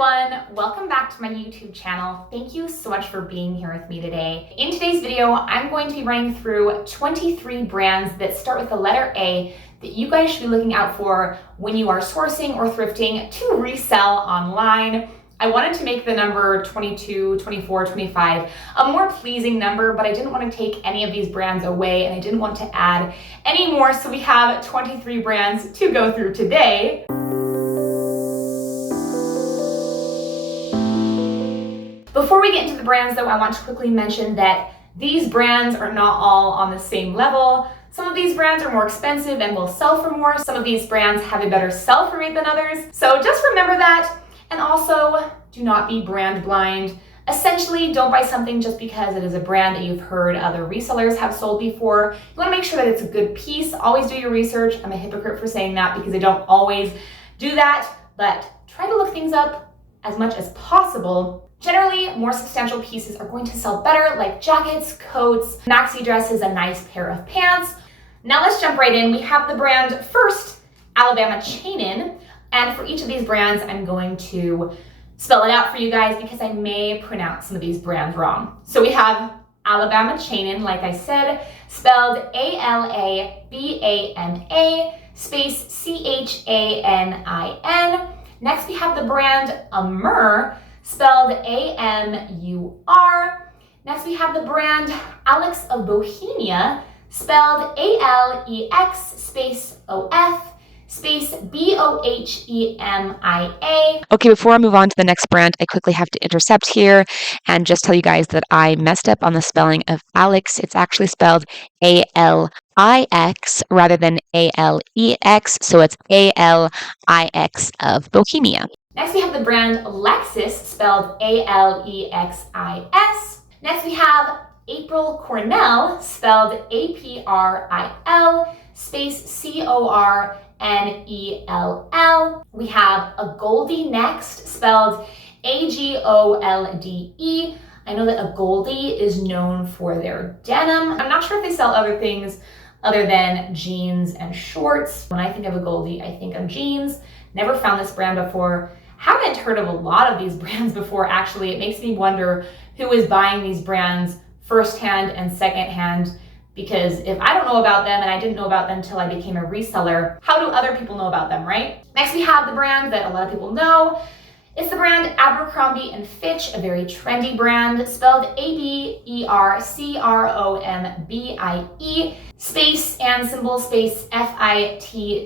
everyone, welcome back to my YouTube channel. Thank you so much for being here with me today. In today's video, I'm going to be running through 23 brands that start with the letter A that you guys should be looking out for when you are sourcing or thrifting to resell online. I wanted to make the number 22, 24, 25 a more pleasing number, but I didn't want to take any of these brands away and I didn't want to add any more, so we have 23 brands to go through today. Before we get into the brands though, I want to quickly mention that these brands are not all on the same level. Some of these brands are more expensive and will sell for more. Some of these brands have a better sell-through rate than others. So just remember that. And also, do not be brand blind. Essentially, don't buy something just because it is a brand that you've heard other resellers have sold before. You want to make sure that it's a good piece. Always do your research. I'm a hypocrite for saying that because I don't always do that, but try to look things up as much as possible. Generally, more substantial pieces are going to sell better, like jackets, coats, maxi dresses, a nice pair of pants. Now let's jump right in. We have the brand first, Alabama Chainin. And for each of these brands, I'm going to spell it out for you guys because I may pronounce some of these brands wrong. So we have Alabama Chainin, like I said, spelled A-L-A-B-A-M-A space C-H-A-N-I-N. Next, we have the brand Amur, spelled A-M-U-R. Next, we have the brand Alex of Bohemia, spelled A-L-E-X space O-F space B-O-H-E-M-I-A. Okay, before I move on to the next brand, I quickly have to intercept here and just tell you guys that I messed up on the spelling of Alex. It's actually spelled A-L-I-X rather than A-L-E-X, so it's A-L-I-X of Bohemia. Next, we have the brand Lexis, spelled A-L-E-X-I-S. Next, we have April Cornell, spelled A-P-R-I-L space C-O-R-N-E-L-L. We have a Goldie next, spelled A-G-O-L-D-E. I know that a Goldie is known for their denim. I'm not sure if they sell other things other than jeans and shorts. When I think of a Goldie, I think of jeans. Never found this brand before. Haven't heard of a lot of these brands before, actually. It makes me wonder who is buying these brands firsthand and secondhand, because if I don't know about them and I didn't know about them until I became a reseller, how do other people know about them, right? Next, we have the brand that a lot of people know. It's the brand Abercrombie & Fitch, a very trendy brand, spelled A-B-E-R-C-R-O-M-B-I-E, space and symbol space F-I-T-C-H.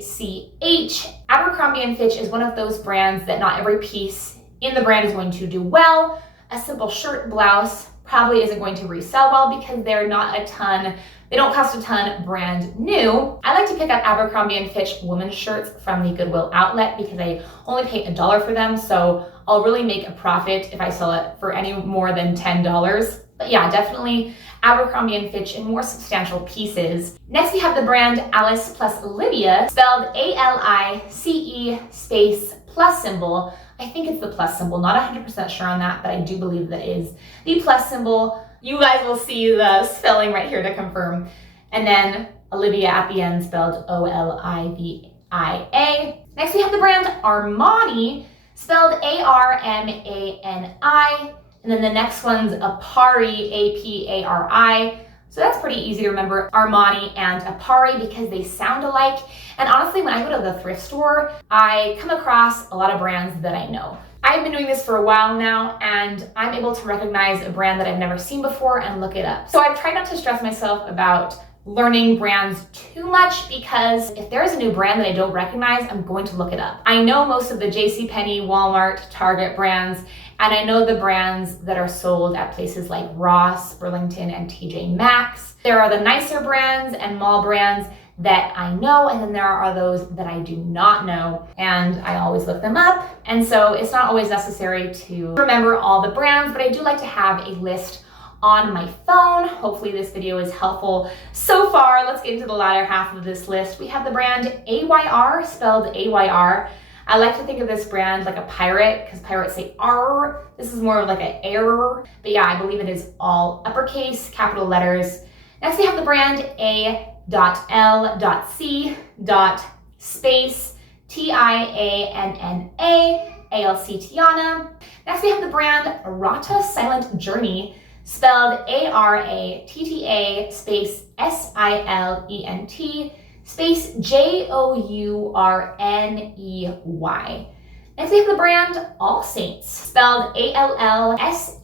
Abercrombie & Fitch is one of those brands that not every piece in the brand is going to do well. A simple shirt, blouse probably isn't going to resell well because they're not a ton, they don't cost a ton brand new. I like to pick up Abercrombie & Fitch women's shirts from the Goodwill outlet because I only pay $1 for them, so I'll really make a profit if I sell it for any more than $10. But yeah, definitely Abercrombie & Fitch in more substantial pieces. Next, we have the brand Alice plus Olivia, spelled A-L-I-C-E space plus symbol. I think it's the plus symbol, not 100% sure on that, but I do believe that is the plus symbol. You guys will see the spelling right here to confirm. And then Olivia at the end, spelled O-L-I-V-I-A. Next, we have the brand Armani, spelled A-R-M-A-N-I. And then the next one's Apari, A-P-A-R-I. So that's pretty easy to remember, Armani and Apari, because they sound alike. And honestly, when I go to the thrift store, I come across a lot of brands that I know. I've been doing this for a while now, and I'm able to recognize a brand that I've never seen before and look it up. So I've tried not to stress myself about learning brands too much, because if there's a new brand that I don't recognize, I'm going to look it up. I know most of the JCPenney, Walmart, Target brands, and I know the brands that are sold at places like Ross, Burlington, and TJ Maxx. There are the nicer brands and mall brands that I know, and then there are those that I do not know, and I always look them up. And so it's not always necessary to remember all the brands, but I do like to have a list on my phone. Hopefully this video is helpful so far. Let's get into the latter half of this list. We have the brand AYR, spelled A-Y-R. I like to think of this brand like a pirate, because pirates say R. This is more of like an error. But yeah, I believe it is all uppercase, capital letters. Next, we have the brand A.L.C. space T-I-A-N-N-A ALC Tiana. Next we have the brand Rata Silent Journey, spelled ARATTA space SILENT space JOURNEY. Next we have the brand All Saints, spelled ALLSAINTS.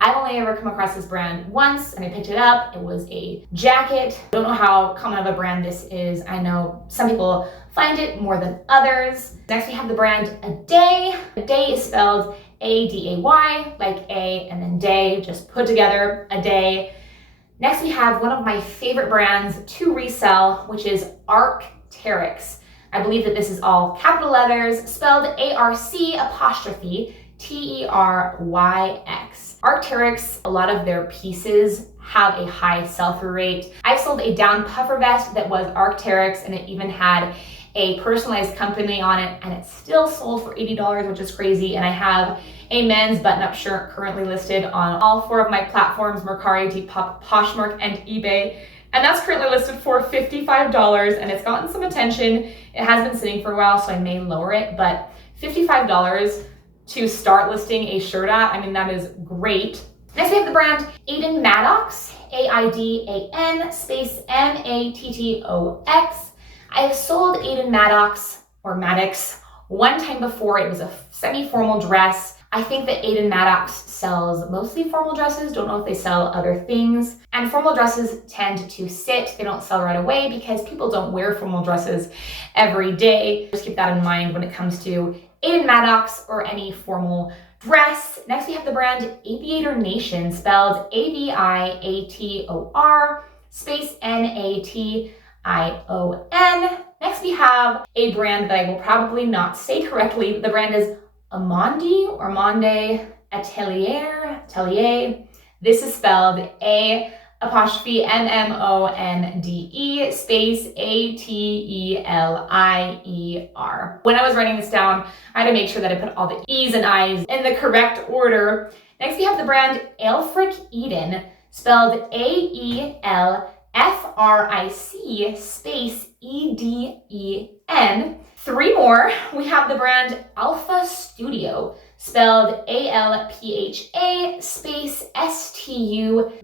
I've only ever come across this brand once and I picked it up. It was a jacket. I don't know how common of a brand this is. I know some people find it more than others. Next we have the brand A Day. A Day is spelled ADAY, like A and then day, just put together, A Day. Next we have one of my favorite brands to resell, which is Arc'teryx. I believe that this is all capital letters, spelled ARC''TERYX. Arc'teryx, a lot of their pieces have a high sell-through rate. I sold a down puffer vest that was Arc'teryx and it even had a personalized company on it and it still sold for $80, which is crazy. And I have a men's button-up shirt currently listed on all 4 of my platforms, Mercari, Depop, Poshmark, and eBay. And that's currently listed for $55 and it's gotten some attention. It has been sitting for a while, so I may lower it, but $55 to start listing a shirt at, I mean, that is great. Next we have the brand Aiden Maddox, AIDAN space MATTOX. I have sold Aiden Maddox or Maddox one time before. It was a semi-formal dress. I think that Aiden Maddox sells mostly formal dresses. Don't know if they sell other things. And formal dresses tend to sit. They don't sell right away because people don't wear formal dresses every day. Just keep that in mind when it comes to Aiden Maddox or any formal dress. Next we have the brand Aviator Nation, spelled AVIATOR space NATION. Next we have a brand that I will probably not say correctly. The brand is Amondi or Monde Atelier. This is spelled A''MMONDE space ATELIER. When I was writing this down, I had to make sure that I put all the E's and I's in the correct order. Next we have the brand Aelfric Eden, spelled AELFRIC space EDEN. 3 more. We have the brand Alpha Studio, spelled ALPHA space STUDIO.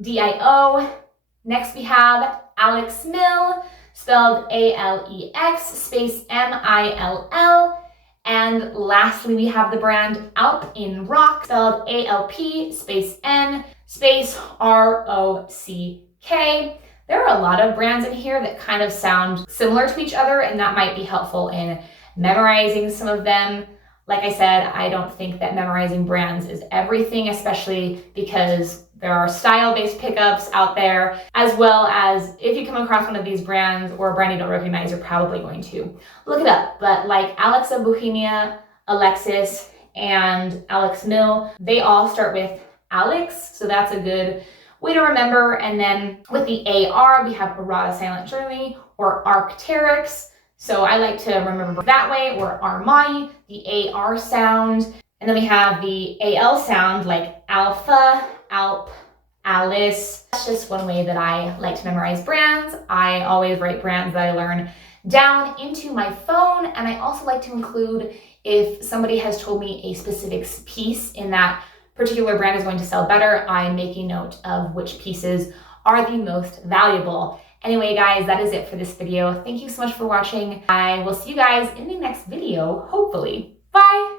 Next we have Alex Mill, spelled ALEX space MILL. And lastly, we have the brand Alp in Rock, spelled ALP space N space ROCK. There are a lot of brands in here that kind of sound similar to each other, and that might be helpful in memorizing some of them. Like I said, I don't think that memorizing brands is everything, especially because there are style-based pickups out there, as well as if you come across one of these brands or a brand you don't recognize, you're probably going to look it up. But like Alexa Bohemia, Alexis, and Alex Mill, they all start with Alex, so that's a good way to remember. And then with the AR, we have Rata Silent Journey or Arc'teryx. So I like to remember that way, or Armani, the AR sound. And then we have the AL sound like Alpha, Alp, Alice. That's just one way that I like to memorize brands. I always write brands that I learn down into my phone. And I also like to include, if somebody has told me a specific piece in that particular brand is going to sell better, I'm making note of which pieces are the most valuable. Anyway, guys, that is it for this video. Thank you so much for watching. I will see you guys in the next video, hopefully. Bye!